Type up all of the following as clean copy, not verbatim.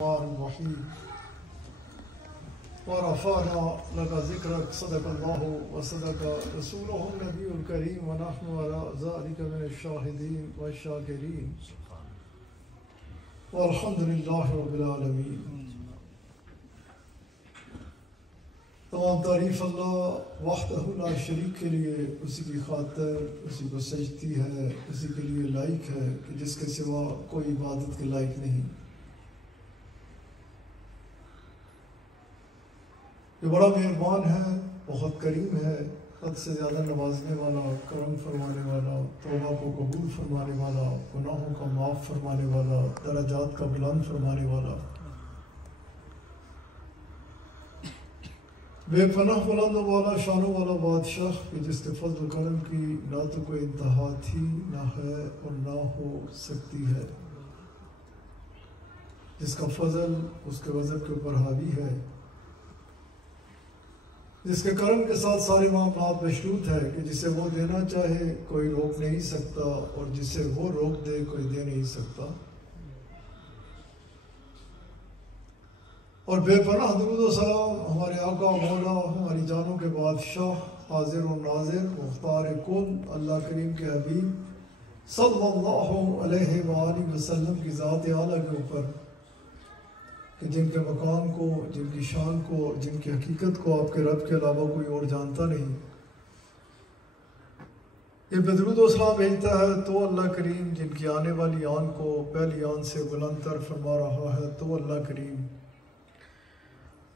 الرحيم ورفعنا لك ذكرك صدق الله وصدق رسوله النبي الكريم ونحن على ذلك من الشاهدين والشاكرين والحمد لله رب العالمين. تمام تعریف اللہ وحدہ لا شریک کے لیے، اسی کی خاطر اسی کو سجدتی ہے، اسی کے لیے لائق ہے کہ جس کے سوا کوئی عبادت کے لائق نہیں۔ یہ بڑا مہربان ہے، بہت کریم ہے، حد سے زیادہ نوازنے والا، کرم فرمانے والا، توبہ کو قبول فرمانے والا، گناہوں کا معاف فرمانے والا، درجات کا بلند فرمانے والا، بے پناہ بلند والا، شانوں والا بادشاہ کہ جس کے فضل و کرم کی نہ تو کوئی انتہا تھی، نہ ہے اور نہ ہو سکتی ہے، جس کا فضل اس کے غضب کے اوپر حاوی ہے، جس کے کرم کے ساتھ سارے معاملات مشروط ہے کہ جسے وہ دینا چاہے کوئی روک نہیں سکتا، اور جسے وہ روک دے کوئی دے نہیں سکتا۔ اور بے پناہ درود و سلام ہمارے آقا مولا، ہماری جانوں کے بادشاہ، حاضر و ناظر، مختار کل، اللہ کریم کے حبیب صلی اللہ علیہ وآلہ وسلم کی ذات اعلیٰ کے اوپر کہ جن کے مقام کو، جن کی شان کو، جن کی حقیقت کو آپ کے رب کے علاوہ کوئی اور جانتا نہیں، یہ بدرود و سلام بھیجتا ہے تو اللہ کریم جن کی آنے والی آن کو پہلی آن سے بلند تر فرما رہا ہے تو اللہ کریم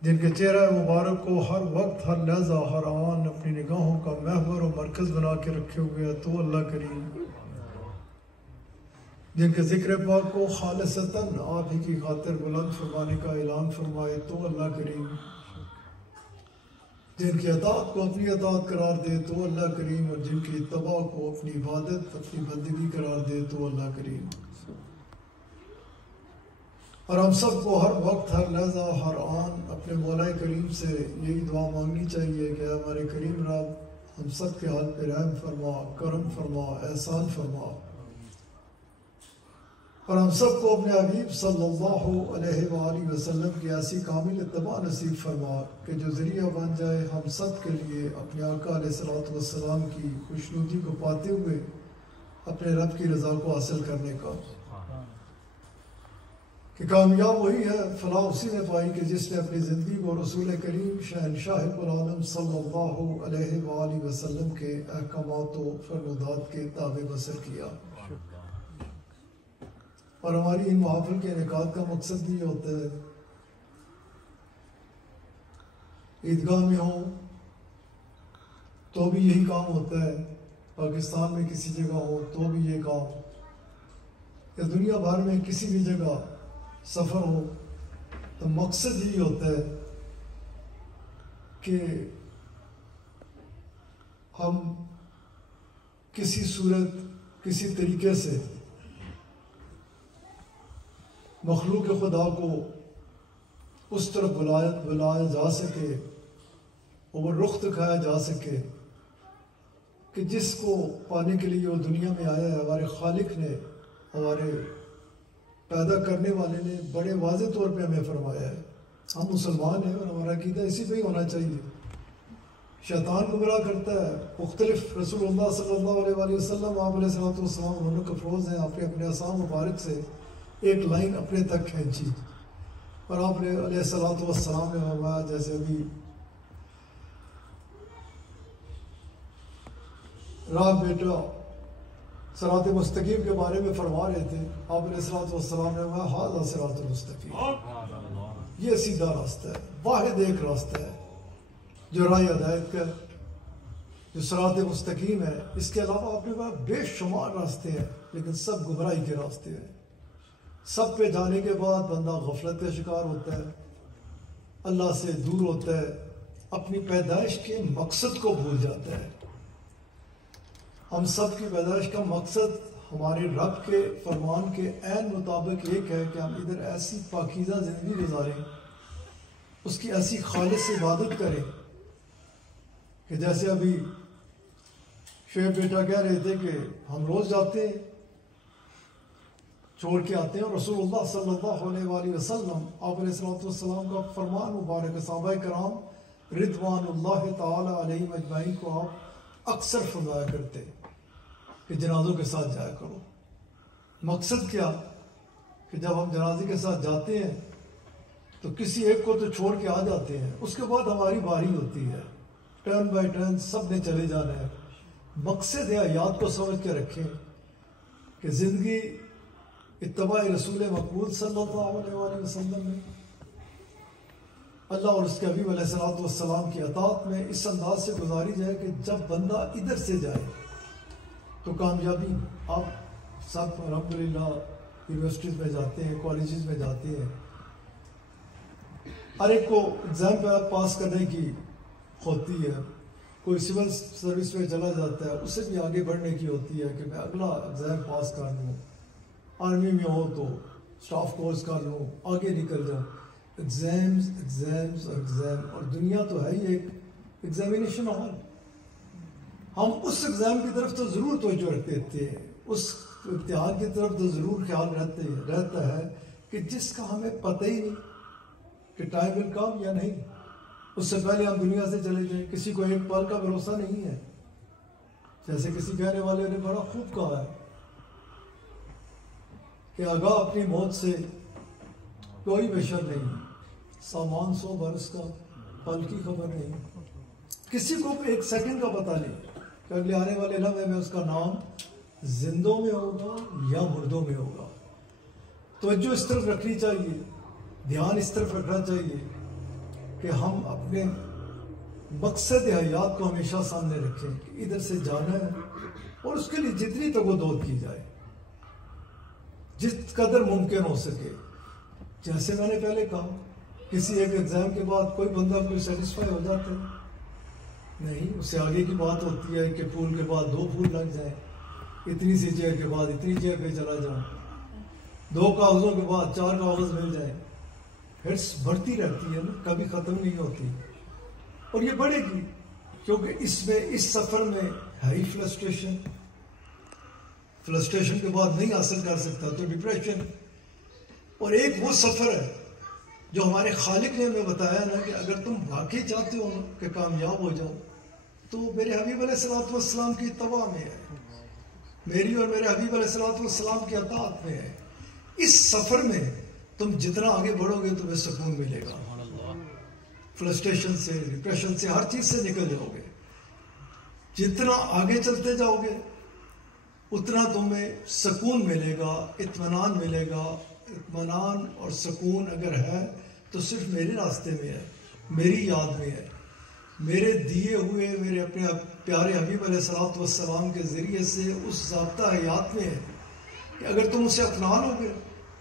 جن کے چہرہ مبارک کو ہر وقت، ہر لحظہ، ہر آن اپنی نگاہوں کا محور و مرکز بنا کے رکھے ہوئے ہے تو اللہ کریم جن کے ذکر پاک کو خالصتاً آپ ہی کی خاطر بلند فرمانے کا اعلان فرمائے تو اللہ کریم جن کی اطاعت کو اپنی اطاعت قرار دے تو اللہ کریم، اور جن کی اتباع کو اپنی عبادت، اپنی بندگی قرار دے تو اللہ کریم، اور ہم سب کو ہر وقت، ہر لحظہ، ہر آن اپنے مولا کریم سے یہی دعا مانگنی چاہیے کہ ہمارے کریم رب ہم سب کے حال پہ رحم فرما، کرم فرما، احسان فرما، اور ہم سب کو اپنے حبیب صلی اللہ علیہ وآلہ وسلم کی ایسی کامل اتباع نصیب فرما کہ جو ذریعہ بن جائے ہم سب کے لیے اپنے آقا علیہ السلام کی خوشنودی کو پاتے ہوئے اپنے رب کی رضا کو حاصل کرنے کا، کہ کامیاب وہی ہے، فلاح اسی نے پائی کہ جس نے اپنی زندگی کو رسول کریم شہنشاہ العالم صلی اللہ علیہ وآلہ وسلم کے احکامات و فرمودات کے تابع بسر کیا۔ اور ہماری ان محافل کے انعقاد کا مقصد بھی ہوتا ہے عیدگاہ میں ہوں تو بھی یہی کام ہوتا ہے، پاکستان میں کسی جگہ ہو تو بھی یہ کام، یا دنیا بھر میں کسی بھی جگہ سفر ہو تو مقصد یہی ہوتا ہے کہ ہم کسی صورت، کسی طریقے سے مخلوق خدا کو اس طرف بلایا جا سکے، اور وہ رخ دکھایا جا سکے کہ جس کو پانے کے لیے وہ دنیا میں آیا ہے، ہمارے خالق نے، ہمارے پیدا کرنے والے نے بڑے واضح طور پہ ہمیں فرمایا ہے۔ ہم مسلمان ہیں اور ہمارا عقیدہ اسی پہ ہی ہونا چاہیے۔ شیطان گمراہ کرتا ہے، مختلف رسول اللہ صلی اللہ علیہ وآلہ وسلم، آپ علیہ السلام رونق افروز ہیں، آپ نے اپنے عصا مبارک سے ایک لائن اپنے تک کھینچی، اور آپ نے علیہ السلام نے فرمایا، جیسے ابھی راہ بیٹا صراط مستقیم کے بارے میں فرما رہے تھے، آپ علیہ السلام نے فرمایا ھذا صراط مستقیم، یہ سیدھا راستہ ہے، واحد ایک راستہ ہے جو راہ ہدایت کا، جو صراط مستقیم ہے۔ اس کے علاوہ آپ نے کہا بے شمار راستے ہیں، لیکن سب گمراہی کے راستے ہیں۔ سب پہ جانے کے بعد بندہ غفلت کا شکار ہوتا ہے، اللہ سے دور ہوتا ہے، اپنی پیدائش کے مقصد کو بھول جاتا ہے۔ ہم سب کی پیدائش کا مقصد ہمارے رب کے فرمان کے عین مطابق ایک ہے کہ ہم ادھر ایسی پاکیزہ زندگی گزاریں، اس کی ایسی خالص عبادت کریں کہ جیسے ابھی شعیب بیٹا کہہ رہے تھے کہ ہم روز جاتے ہیں چھوڑ کے آتے ہیں. اور رسول اللہ صلی اللہ علیہ وآلہ وسلم آپ علیہ السلام کا فرمان مبارک صحابہ کرام رضوان اللہ تعالی علیہم اجمعین کو آپ اکثر فرمایا کرتے کہ جنازوں کے ساتھ جایا کرو. مقصد کیا کہ جب ہم جنازے کے ساتھ جاتے ہیں تو کسی ایک کو تو چھوڑ کے آ جاتے ہیں, اس کے بعد ہماری باری ہوتی ہے, ٹرن بائی ٹرن سب نے چلے جانا ہے. مقصد حیات کو سمجھ کے رکھیں کہ زندگی اتباع رسول مقبول صلی اللہ علیہ وآلہ وسلم میں اللہ اور اس کے حبیب علیہ السلام کی اطاعت میں اس انداز سے گزاری جائے کہ جب بندہ ادھر سے جائے تو کامیابی. آپ سب الحمدللہ یونیورسٹیز میں جاتے ہیں, کالجز میں جاتے ہیں, ہر ایک کو ایگزام پاس کرنے کی ہوتی ہے. کوئی سول سروس میں چلا جاتا ہے, اسے بھی آگے بڑھنے کی ہوتی ہے کہ میں اگلا ایگزام پاس کر لوں, آرمی میں ہو تو اسٹاف کورس کر لوں, آگے نکل جاؤں. ایگزامز ایگزامز اور ایگزام, اور دنیا تو ہے ہی ایک ایگزامینیشن ہال. ہم اس ایگزام کی طرف تو ضرور توجہ رکھتے ہیں, اس امتحان کی طرف تو ضرور خیال رہتا ہے کہ جس کا ہمیں پتہ ہی نہیں کہ ٹائم ول کم یا نہیں, اس سے پہلے ہم دنیا سے چلے جائیں. کسی کو ایک پل کا بھروسہ نہیں ہے. جیسے کسی کہنے والے نے بڑا خوب کہا ہے کہ آگاہ اپنی موت سے کوئی بشر نہیں, سامان 100 برس کا پل کی خبر نہیں. کسی کو ایک سیکنڈ کا پتہ نہیں کہ اگلے آنے والے لمحے میں اس کا نام زندوں میں ہوگا یا مردوں میں ہوگا. توجہ اس طرف رکھنی چاہیے, دھیان اس طرف رکھنا چاہیے کہ ہم اپنے مقصد حیات کو ہمیشہ سامنے رکھیں کہ ادھر سے جانا ہے, اور اس کے لیے جتنی تک وہ دود کی جائے جس قدر ممکن ہو سکے. جیسے میں نے پہلے کہا, کسی ایک ایگزام کے بعد کوئی بندہ کوئی سیٹسفائی ہو جاتا ہے نہیں, اس سے آگے کی بات ہوتی ہے کہ پھول کے بعد 2 پھول لگ جائیں, اتنی سی چیئر کے بعد اتنی چیئر پہ چلا جاؤں, 2 کاغذوں کے بعد 4 کاغذ مل جائیں. ہرس بڑھتی رہتی ہے نا, کبھی ختم نہیں ہوتی, اور یہ بڑھے گی کیونکہ اس سفر میں ہے ہی فرسٹریشن کے بعد نہیں حاصل کر سکتا تو ڈپریشن. اور ایک وہ سفر ہے جو ہمارے خالق نے ہمیں بتایا نا کہ اگر تم واقعی چاہتے ہو کہ کامیاب ہو جاؤ تو میرے حبیب علیہ السلام کی اتباع میں ہے, میری اور میرے حبیب علیہ السلام کی اطاعت میں ہے. اس سفر میں تم جتنا آگے بڑھو گے تمہیں سکون ملے گا, فرسٹریشن سے, ڈپریشن سے, ہر چیز سے نکل جاؤ گے. جتنا آگے چلتے جاؤ گے اتنا تمہیں سکون ملے گا, اطمینان ملے گا. اطمینان اور سکون اگر ہے تو صرف میرے راستے میں ہے, میری یاد میں ہے, میرے دیے ہوئے میرے اپنے پیارے حبیب علیہ السلام کے ذریعے سے اس ضابطہ حیات میں ہے کہ اگر تم اسے اپنا لو گے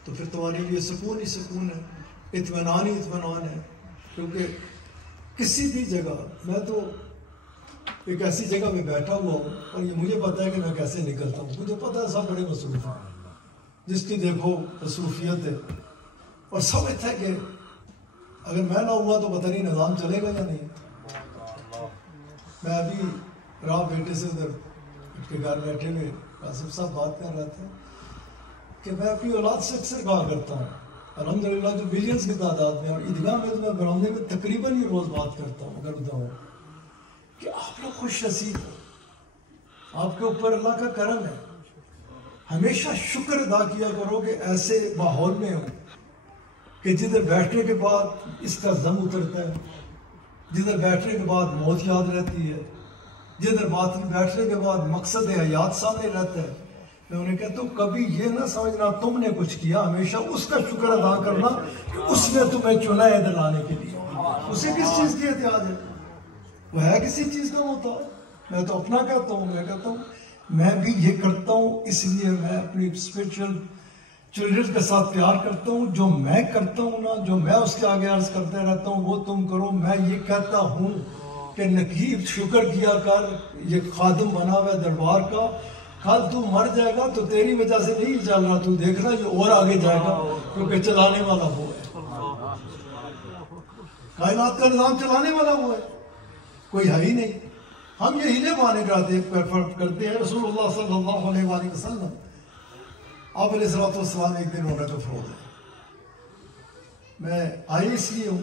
تو پھر تمہارے لیے سکون ہی سکون ہے, اطمینان ہی اطمینان ہے. کیونکہ کسی بھی جگہ, میں تو ایک ایسی جگہ میں بیٹھا ہوا ہوں اور یہ مجھے پتا ہے کہ میں کیسے نکلتا ہوں. مجھے پتا ہے سب بڑے مصروف ہیں, جس کی دیکھو مصروفیت ہے, اور سمجھتا ہے کہ اگر میں نہ ہوا تو پتہ نہیں نظام چلے گا یا نہیں. میں ابھی راہ بیٹے سے ادھر اس کے گھر بیٹھے ہوئے قاسم صاحب بات کر رہے تھے کہ میں اپنی اولاد سے اکثر کہا کرتا ہوں, الحمدللہ جو ملینز کی تعداد میں, اور عیدگاہ میں تو میں براؤنڈے میں تقریباً یہ روز بات کرتا ہوں اگر بتاؤں کہ آپ لوگ خوش نصیب ہو, آپ کے اوپر اللہ کا کرم ہے. ہمیشہ شکر ادا کیا کرو کہ ایسے ماحول میں ہو کہ جدھر بیٹھنے کے بعد اس کا دم اترتا ہے, جدھر بیٹھنے کے بعد موت یاد رہتی ہے, جدھر بیٹھنے کے بعد مقصد حیات سامنے رہتا ہے. میں انہیں کہتا ہوں کبھی یہ نہ سمجھنا تم نے کچھ کیا, ہمیشہ اس کا شکر ادا کرنا کہ اس نے تمہیں چنا ہے ادھر لانے کے لیے. اسے کس چیز کی احتیاط ہے, وہ ہے کسی چیز کا محتاج. میں تو اپنا کہتا ہوں, میں کہتا ہوں میں بھی یہ کرتا ہوں, اس لیے میں اپنی اسپرچل چلڈرن کے ساتھ پیار کرتا ہوں. جو میں کرتا ہوں نا, جو میں اس کے آگے عرض کرتے رہتا ہوں وہ تم کرو. میں یہ کہتا ہوں کہ نقیب شکر کیا کر, یہ خادم بنا ہوا ہے دربار کا, کل تو مر جائے گا تو تیری وجہ سے نہیں چل رہا, تو دیکھنا یہ اور آگے جائے گا کیونکہ چلانے والا وہ ہے, کائنات کا نظام چلانے والا وہ ہے, کوئی ہے ہی نہیں. ہم یہ ہیلے بانے کرتے ہیں. رسول اللہ صلی اللہ علیہ وسلم آپ علیہ السلام ایک دن ہونے تو فروغ ہے. میں آئی اس لیے ہوں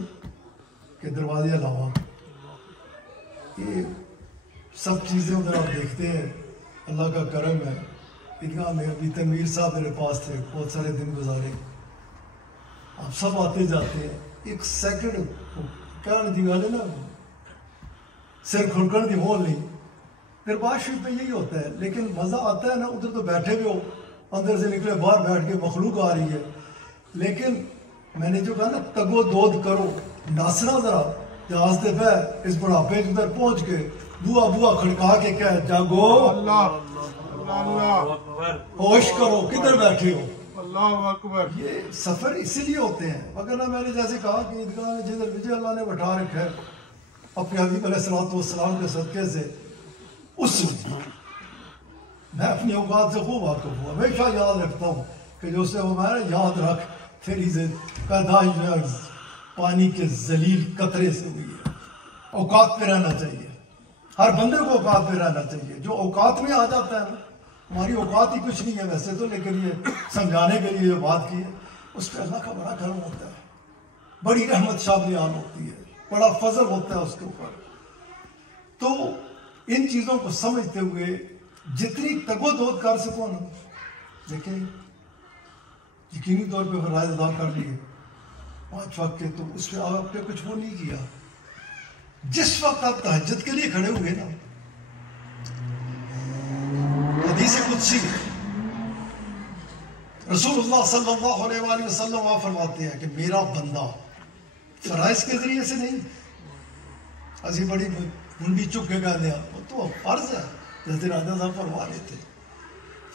کہ دروازے علاوہ یہ سب چیزیں ادھر آپ دیکھتے ہیں اللہ کا کرم ہے. اتنا میں ابھی تنویر صاحب میرے پاس تھے, بہت سارے دن گزارے, آپ سب آتے جاتے ہیں. ایک سیکنڈ کہنے دی گل ہے نا, سر کھڑکن دی مول نہیں. دربار شریف میں یہی ہوتا ہے, لیکن مزہ آتا ہے نا. ادھر تو بیٹھے ہوئے ہو, اندر سے نکلے باہر بیٹھ کے مخلوق آ رہی ہے, لیکن میں نے جو کہا نا تگو دود کرو, ناسنا ذرا جہاز دے پہ اس بڑھاپے ادھر پہنچ کے بوا بوا کھڑکا کے کہہ جاگو اللہ ہوش کرو, کدھر بیٹھے ہو. اللہ اکبر. یہ سفر اسی لیے ہوتے ہیں. وغیرہ میں نے جیسے کہا کہ عیدگاہ میں جدھر وجے اللہ نے بٹھا رکھا ہے اپنے حبیب علیہ السلام کے صدقے سے, اس میں اپنی اوقات سے خوب واقف ہوں. ہمیشہ یاد رکھتا ہوں کہ جو سے وہ میں یاد رکھ تیری پیدائش پانی کے ذلیل قطرے سے ہوئی ہے. اوقات پہ رہنا چاہیے, ہر بندے کو اوقات پہ رہنا چاہیے. جو اوقات میں آ جاتا ہے نا, ہماری اوقات ہی کچھ نہیں ہے ویسے تو, لیکن یہ سمجھانے کے لیے جو بات کی ہے اس پہ اللہ کا بڑا کرم ہوتا ہے, بڑی رحمت شامل ہوتی ہے, بڑا فضل ہوتا ہے اس کے اوپر. تو ان چیزوں کو سمجھتے ہوئے جتنی تگو دود کر سکو نا, دیکھیں یقینی طور پہ فرائض ادا کر لیے 5 وقت کے, تو اس پہ آپ نے کچھ وہ نہیں کیا. جس وقت آپ تہجد کے لیے کھڑے ہوئے نا, حدیث قدسی رسول اللہ صلی اللہ علیہ وآلہ وسلم آپ فرماتے ہیں کہ میرا بندہ فرائض کے ذریعے سے نہیں, ایسی بڑی منڈی چک کے کہہ دیا وہ تو فرض ہے, جیسے راجہ صاحب فرما رہے تھے,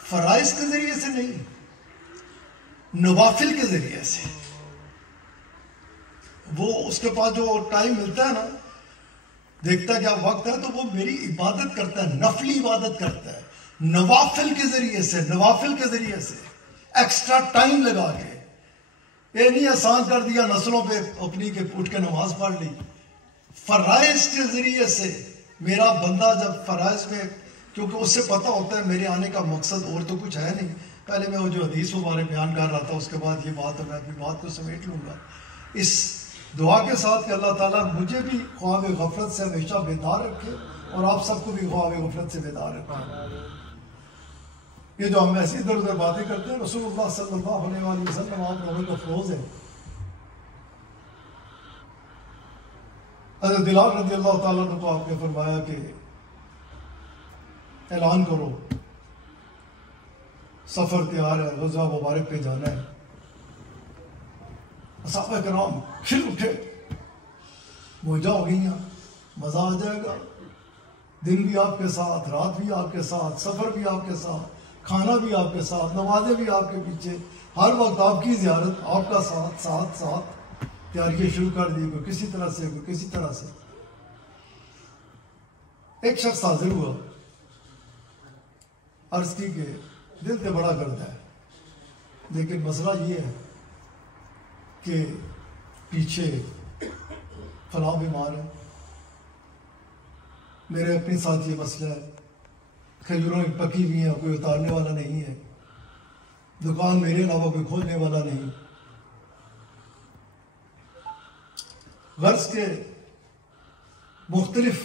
فرائض کے ذریعے سے نہیں, نوافل کے ذریعے سے. وہ اس کے پاس جو ٹائم ملتا ہے نا, دیکھتا ہے کیا وقت ہے, تو وہ میری عبادت کرتا ہے, نفلی عبادت کرتا ہے, نوافل کے ذریعے سے, نوافل کے ذریعے سے ایکسٹرا ٹائم لگا کے. یہ نہیں آسان کر دیا نسلوں پہ اپنی کہ اٹھ کے نماز پڑھ لی. فرائض کے ذریعے سے میرا بندہ جب فرائض میں, کیونکہ اس سے پتہ ہوتا ہے میرے آنے کا مقصد اور تو کچھ ہے نہیں. پہلے میں وہ جو حدیث مبارک بیان کر رہا تھا, اس کے بعد یہ بات ہے, میں اپنی بات کو سمیٹ لوں گا اس دعا کے ساتھ کہ اللہ تعالیٰ مجھے بھی خواب غفلت سے ہمیشہ بیدار رکھے اور آپ سب کو بھی خواب غفلت سے بیدار رکھے. یہ جو ہم ایسی ادھر ادھر باتیں کرتے ہیں, رسول اللہ صلی اللہ علیہ وآلہ وسلم آپ لوگوں کا فروز ہے. حضرت بلال رضی اللہ تعالیٰ نے تو آپ نے فرمایا کہ اعلان کرو سفر تیار ہے, غزوہ مبارک پہ جانا ہے. صحابہ کرام کھل اٹھے, موجہ ہو گئیاں, مزہ آ جائے گا, دن بھی آپ کے ساتھ, رات بھی آپ کے ساتھ, سفر بھی آپ کے ساتھ, کھانا بھی آپ کے ساتھ, نمازیں بھی آپ کے پیچھے, ہر وقت آپ کی زیارت, آپ کا ساتھ ساتھ ساتھ. تیاریاں شروع کر دی, کوئی کسی طرح سے, کوئی کسی طرح سے. ایک شخص حاضر ہوا, عرض کی کہ دل تو بڑا کرتا ہے, لیکن مسئلہ یہ ہے کہ پیچھے فلاں بیمار ہے, میرے اپنے ساتھ یہ مسئلہ ہے, کھجوروں کی پکی ہوئی ہیں, کوئی اتارنے والا نہیں ہے, دکان میرے علاوہ کوئی کھولنے والا نہیں. غرض کے مختلف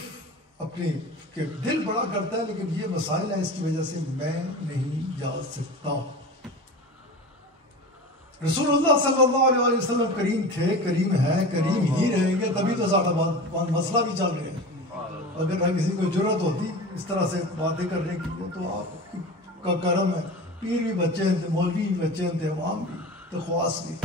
اپنی کہ دل بڑا کرتا ہے, لیکن یہ مسائل ہیں, اس کی وجہ سے میں نہیں جا سکتا. رسول اللہ صلی اللہ علیہ وسلم کریم تھے, کریم ہیں, کریم ہی رہیں گے, تبھی تو سارا مسئلہ بھی چل رہے ہیں. اگر کسی کو جرت ہوتی اس طرح سے باتیں کرنے کی تو آپ کا کرم ہے. پیر بھی بچے ہیں, مولوی بھی بچے ہیں, عوام بھی, تو خواص بھی.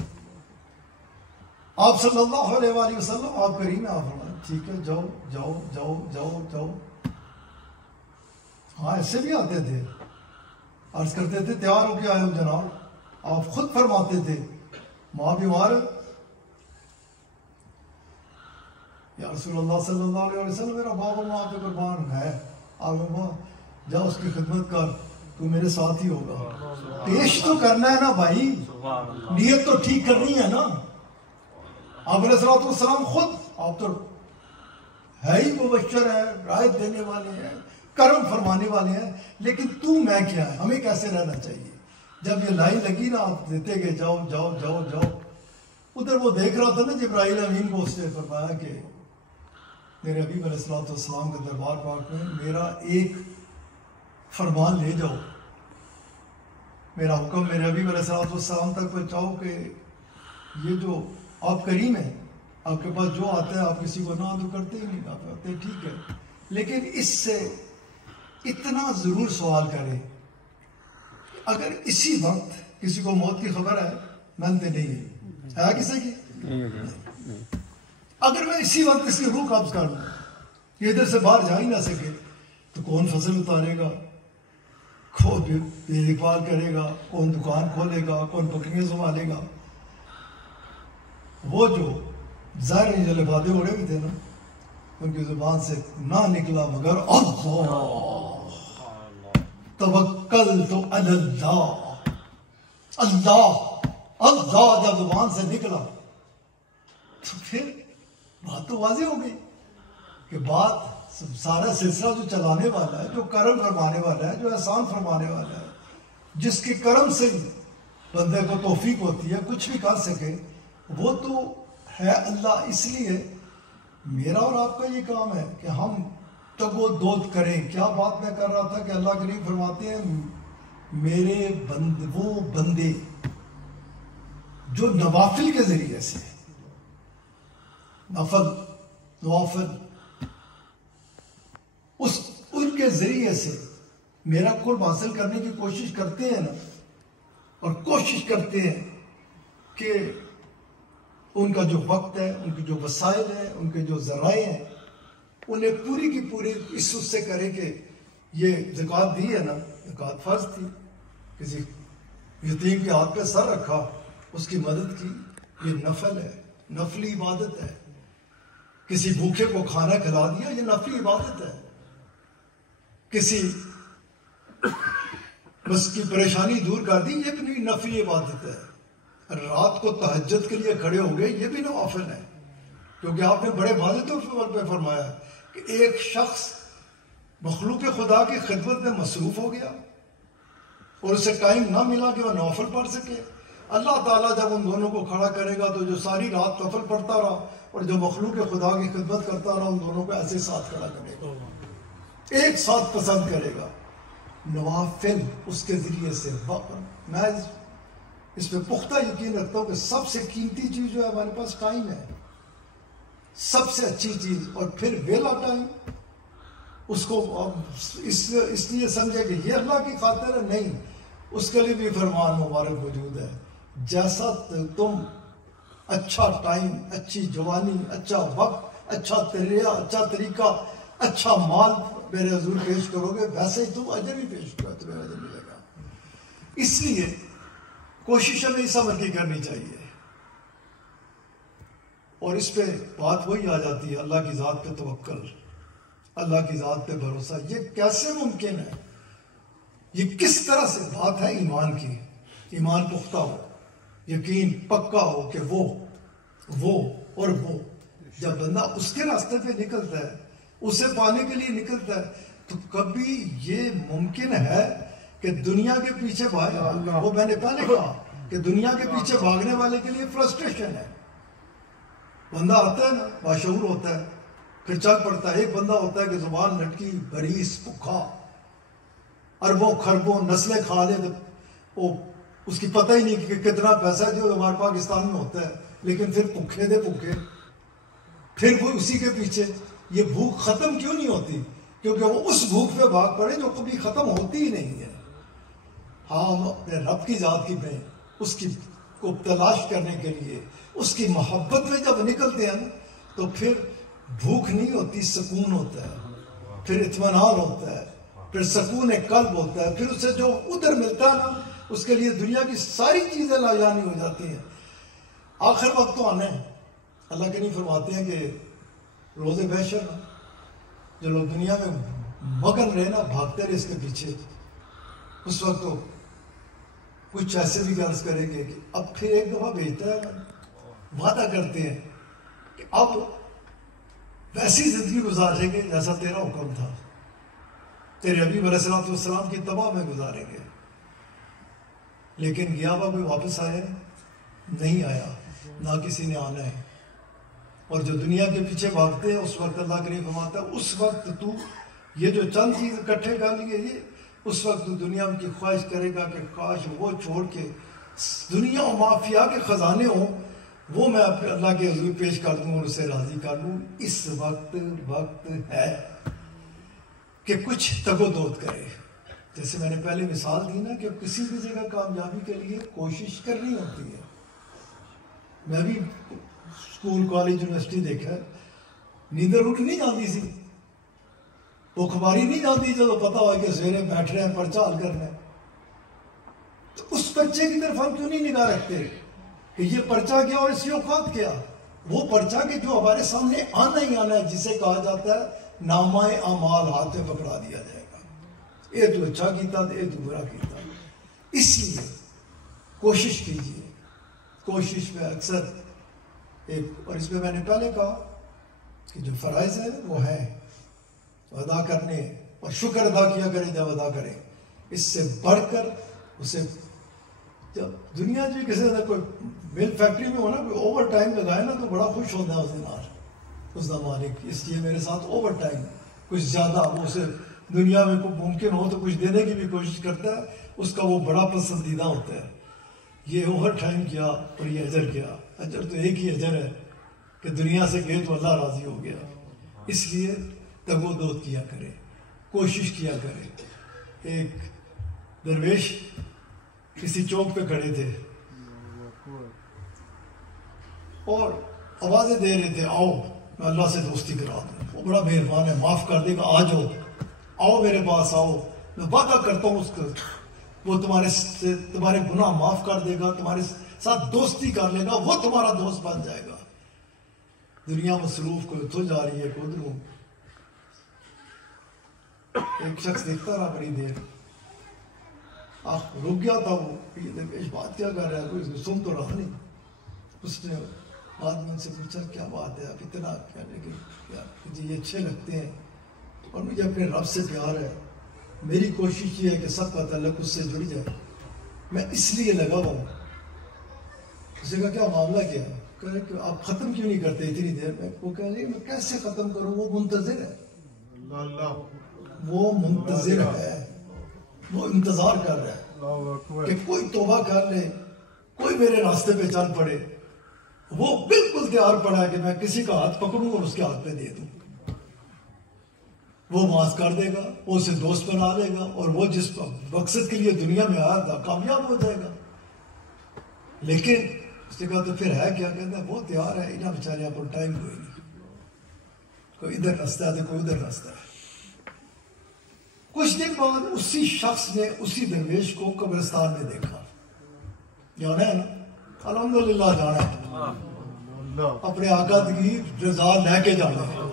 آپ صلی اللہ علیہ وآلہ وسلم آپ کریم ہیں, آپ فرمائیں ٹھیک ہے جاؤ جاؤ جاؤ جاؤ جاؤ. ہاں ایسے بھی آتے تھے, عرض کرتے تھے تیار ہو کے آئے ہو جناب. آپ خود فرماتے تھے ماں بیمار ہے, یا رسول اللہ صلی اللہ علیہ وسلم میرا بابا ماں پہ قربان ہے, آپ ماں جا اس کی خدمت کر, تو میرے ساتھ ہی ہوگا. پیش تو کرنا ہے نا بھائی, نیت تو ٹھیک کرنی ہے نا. آپ علیہ السلام خود, آپ تو ہے ہی مبشر ہے, رائت دینے والے ہیں, کرم فرمانے والے ہیں, لیکن تو میں کیا ہے, ہمیں کیسے رہنا چاہیے. جب یہ لائن لگی نا آپ دیتے گئے جاؤ جاؤ جاؤ جاؤ، ادھر وہ دیکھ رہا تھا نا جبرائیل امین کو، اس نے فرمایا کہ میرے حبیب علیہ الصلوۃ والسلام کے دربار پاک میں میرا ایک فرمان لے جاؤ، میرا حکم میرے حبیب علیہ الصلوۃ والسلام تک پہنچاؤ کہ یہ جو آپ کریم ہیں، آپ کے پاس جو آتا ہے آپ کسی کو نہ تو کرتے ہی نہیں، آپ آتے ٹھیک ہے، لیکن اس سے اتنا ضرور سوال کرے اگر اسی وقت کسی کو موت کی خبر ہے، مانتے نہیں ہے کسی کی، اگر میں اسی وقت اس کی روح قبض کر لوں، یہ ادھر سے باہر جا ہی نہ سکے، تو کون فصل اتارے گا، کون دیکھ بھال کرے گا، کون دکان کھولے گا، کون بکریاں سنبھالے گا؟ وہ جو ظاہر جو لبادے اڑے ہوئے تھے نا، ان کی زبان سے نہ نکلا مگر اللہ، توکلت علی اللہ، اللہ اللہ جب زبان سے نکلا تو پھر بات تو واضح ہو گئی کہ بات سارا سلسلہ جو چلانے والا ہے، جو کرم فرمانے والا ہے، جو احسان فرمانے والا ہے، جس کے کرم سے بندے کو توفیق ہوتی ہے کچھ بھی کر سکے، وہ تو ہے اللہ۔ اس لیے میرا اور آپ کا یہ کام ہے کہ ہم تگ و دود کریں۔ کیا بات میں کر رہا تھا کہ اللہ کریم فرماتے ہیں میرے وہ بندے جو نوافل کے ذریعے سے، نوافل ان کے ذریعے سے میرا قرب حاصل کرنے کی کوشش کرتے ہیں نا، اور کوشش کرتے ہیں کہ ان کا جو وقت ہے، ان کے جو وسائل ہیں، ان کے جو ذرائع ہیں، انہیں پوری کی پوری اس سے کرے کہ یہ زکوٰۃ دی ہے نا، زکوٰۃ فرض تھی، کسی یتیم کے ہاتھ پہ سر رکھا، اس کی مدد کی، یہ نفل ہے، نفلی عبادت ہے۔ کسی بھوکے کو کھانا کھلا دیا، یہ نفلی عبادت ہے۔ کسی بس کی پریشانی دور کر دی، یہ بھی نفلی عبادت ہے۔ رات کو تہجد کے لیے کھڑے ہو گئے، یہ بھی نوافل ہے، کیونکہ آپ نے بڑے واضح طور پہ فرمایا ہے کہ ایک شخص مخلوق خدا کی خدمت میں مصروف ہو گیا اور اسے ٹائم نہ ملا کہ وہ نوافل پڑھ سکے، اللہ تعالیٰ جب ان دونوں کو کھڑا کرے گا تو جو ساری رات نفل پڑھتا رہا اور جو مخلوق خدا کی خدمت کرتا رہا، ان دونوں کو ایسے ساتھ کھڑا کرے گا، ایک ساتھ پسند کرے گا۔ نوافل اس کے ذریعے سے، میں اس پہ پختہ یقین رکھتا ہوں کہ سب سے قیمتی چیز جو ہے ہمارے پاس ٹائم ہے، سب سے اچھی چیز، اور پھر ویلا ٹائم، اس کو اس لیے سمجھے کہ یہ اللہ کی خاطر ہے، نہیں، اس کے لیے بھی فرمان مبارک موجود ہے، جیسا تم اچھا ٹائم، اچھی جوانی، اچھا وقت، اچھا طریقہ، اچھا مال میرے حضور پیش کرو گے، ویسے ہی تم اجر بھی پیش کرو، تمہیں اجر ملے گا۔ اس لیے کوشش ہمیں اس عمل کی کرنی چاہیے، اور اس پہ بات وہی آ جاتی ہے، اللہ کی ذات پہ توکل، اللہ کی ذات پہ بھروسہ۔ یہ کیسے ممکن ہے؟ یہ کس طرح سے بات ہے ایمان کی؟ ایمان پختہ ہو، یقین پکا ہو کہ وہ اور وہ، جب بندہ اس کے راستے پہ نکلتا ہے، اسے پانے کے لیے نکلتا ہے، تو کبھی یہ ممکن ہے کہ دنیا کے پیچھے بھاگے؟ وہ میں نے پہلے کہا کہ دنیا کے پیچھے بھاگنے والے کے لیے فرسٹریشن ہے۔ بندہ آتا ہے نا، باشعور ہوتا ہے، پھر چل پڑتا ہے۔ ایک بندہ ہوتا ہے کہ زبان لٹکی، بریس، بھوکھا، اربوں خربوں نسلیں کھا لے، تو اس کی پتہ ہی نہیں کہ کتنا پیسہ جو ہمارے پاکستان میں ہوتا ہے، لیکن پھر بھوکے دے بھوکے، پھر وہ اسی کے پیچھے۔ یہ بھوک ختم کیوں نہیں ہوتی؟ کیونکہ وہ اس بھوک پہ بھاگ پڑے جو کبھی ختم ہوتی ہی نہیں ہے۔ ہاں، ہم اپنے رب کی ذات کی میں اس کی کو تلاش کرنے کے لیے، اس کی محبت میں جب نکلتے ہیں تو پھر بھوک نہیں ہوتی، سکون ہوتا ہے، پھر اطمینان ہوتا ہے، پھر سکون قلب ہوتا ہے، پھر اسے جو ادھر ملتا ہے نا، اس کے لیے دنیا کی ساری چیزیں لاجانی ہو جاتی ہیں۔ آخر وقت تو آنا ہے۔ اللہ کے نہیں فرماتے ہیں کہ روز محشر جو لوگ دنیا میں مگن رہے نا، بھاگتے رہے اس کے پیچھے، اس وقت تو کچھ ایسے بھی غرض کریں گے کہ اب پھر ایک دفعہ بھیجتا ہے، وعدہ کرتے ہیں کہ اب ویسی زندگی گزاریں گے جیسا تیرا حکم تھا، تیرے حبیب علیہ الصلوۃ والسلام کی اتباع میں گزاریں گے۔ لیکن گیا ہوا کوئی واپس آیا نہیں آیا، نہ کسی نے آنا ہے. اور جو دنیا کے پیچھے بھاگتے ہیں اس وقت اللہ کریم فرماتا ہے اس وقت تو یہ جو چند چیز اکٹھے کر لیے یہ اس وقت تو دنیا کی خواہش کرے گا کہ کاش وہ چھوڑ کے دنیا و مافیا کے خزانے ہوں وہ میں اپنے اللہ کے حضور پیش کر دوں اور اسے راضی کر لوں. اس وقت ہے کہ کچھ تگ و دود کرے. جیسے میں نے پہلے مثال دی نا کہ کسی بھی جگہ کامیابی کے لیے کوشش کرنی ہوتی ہے. میں بھی اسکول کالج یونیورسٹی دیکھا نیندر اٹھ نہیں جاتی سی، وہ خباری نہیں جاتی جو پتا ہوا کہ سویرے بیٹھ رہے ہیں پرچہ حل کرنا ہے. تو اس پرچے کی طرف ہم کیوں نہیں نگاہ رکھتے کہ یہ پرچہ کیا اور اس کی اوقات کیا؟ وہ پرچہ کہ جو ہمارے سامنے آنا ہی آنا ہے، جسے کہا جاتا ہے نامہ اعمال ہاتھ میں پکڑا دیا جائے گا. یہ تو اچھا کیتا تو یہ تو برا کیتا. اس لیے کوشش کیجیے. کوشش میں اکثر اور اس میں نے پہلے کہا کہ جو فرائض ہے وہ ہے ادا کرنے اور شکر ادا کیا کریں جب ادا کریں. اس سے بڑھ کر اسے جب دنیا جی کسی طرح کوئی مل فیکٹری میں ہونا کوئی اوور ٹائم لگائے نا تو بڑا خوش ہوتا ہے اس دن آج اس کا مالک. اس لیے میرے ساتھ اوور ٹائم کچھ زیادہ وہ اسے دنیا میں کوئی ممکن ہو تو کچھ دینے کی بھی کوشش کرتا ہے، اس کا وہ بڑا پسندیدہ ہوتا ہے. یہ اوور ٹائم کیا اور یہ اجر کیا. اجر تو ایک ہی اجر ہے کہ دنیا سے گئے تو اللہ راضی ہو گیا. اس لیے تگ و دود کیا کرے، کوشش کیا کرے. ایک درویش کسی چوک پہ کھڑے تھے اور آوازیں دے رہے تھے آؤ میں اللہ سے دوستی کرا دوں، وہ بڑا مہربان ہے معاف کر دے گا، آ جاؤ آؤ میرے پاس آؤ، میں وعدہ کرتا ہوں اس کو وہ تمہارے گناہ معاف کر دے گا، تمہارے ساتھ دوستی کر لے گا، وہ تمہارا دوست بن جائے گا. دنیا مصروف کوئی اتھو جا رہی ہے کوئی ادھر. ایک شخص دیکھتا رہا بڑی دیر، رک گیا تھا وہ یہ درویش بات کیا کر رہا ہے، کوئی سن تو رہا نہیں. اس نے آدمی سے پوچھا کیا بات ہے آپ اتنا جی یہ اچھے لگتے ہیں اور مجھے اپنے رب سے پیار ہے، میری کوشش یہ ہے کہ سب کا تعلق اس سے جڑ جائے، میں اس لیے لگا ہوا ہوں. اس نے کہا کیا معاملہ کیا؟ کہا کہ آپ ختم کیوں نہیں کرتے اتنی دیر میں؟ وہ کہہ رہے میں کیسے ختم کروں، وہ منتظر ہے، وہ منتظر ہے، وہ انتظار کر رہا ہے کہ کوئی توبہ کر لے، کوئی میرے راستے پہ چل پڑے. وہ بالکل تیار پڑا ہے کہ میں کسی کا ہاتھ پکڑوں اور اس کے ہاتھ پہ دے دوں. وہ معاف کر دے گا، وہ اسے دوست بنا لے گا اور وہ جس مقصد کے لیے دنیا میں آیا تھا کامیاب ہو جائے گا. لیکن اس نے کہا تو پھر ہے کیا؟ کہتا ہے وہ تیار ہے، انہیں بیچارے پر ٹائم کوئی نہیں، کوئی ادھر رستہ ہے تو کوئی ادھر رستہ ہے. کچھ دن بعد اسی شخص نے اسی درویش کو قبرستان میں دیکھا. جانا ہے نا، الحمدللہ جانا ہے، اپنے آقا کی رضا لے کے جانا ہے.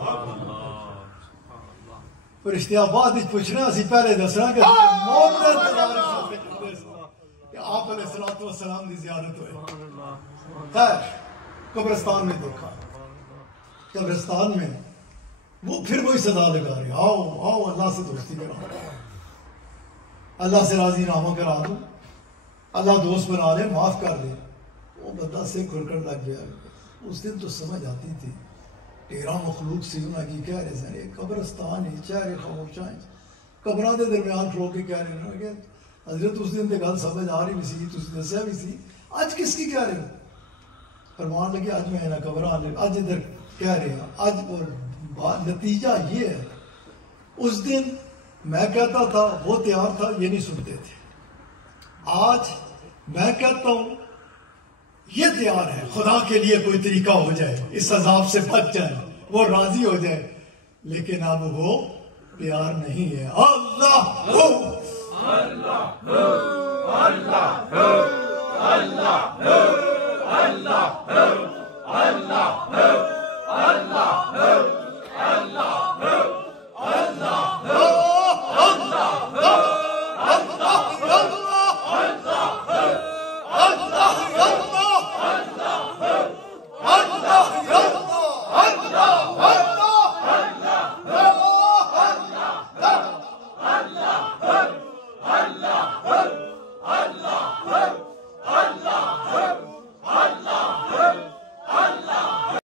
فرشتے بعد پوچھنا اسی پہلے دسنا کہ موت دے انتظار کہ آپ علیہ الصلوۃ والسلام کی زیارت ہوئے. خیر قبرستان میں دیکھا، قبرستان میں وہ پھر وہی صدا لگا رہے آؤ آؤ اللہ سے دوستی کرا، اللہ سے راضی نامہ کرا دوں، اللہ دوست بنا لے، معاف کر دے. وہ بندہ سے کھڑکڑ لگ گیا. اس دن تو سمجھ آتی تھی ٹیرا مخلوق سی انہاں کی کہہ رہے سن ایک قبرستان ہی چہرے خاموشاں قبراں دے درمیان کھلو کے کہہ رہے ہیں کہ حضرت اس دن تے گل سمجھ آ رہی بھی سی، تسی دسیا بھی سی، اج کس کی کہہ رہے ہو؟ فرمان لگے اج میں نہ قبراں اج ادھر کہہ رہے ہیں. اج نتیجہ یہ ہے اس دن میں کہتا تھا وہ تیار تھا، یہ نہیں سنتے تھے. آج میں کہتا ہوں یہ تیار ہے، خدا کے لیے کوئی طریقہ ہو جائے، اس عذاب سے بچ جائے، وہ راضی ہو جائے، لیکن اب وہ تیار نہیں ہے. اللہ ہو اللہ ہو اللہ ہو اللہ ہو اللہ ہو اللہ ہو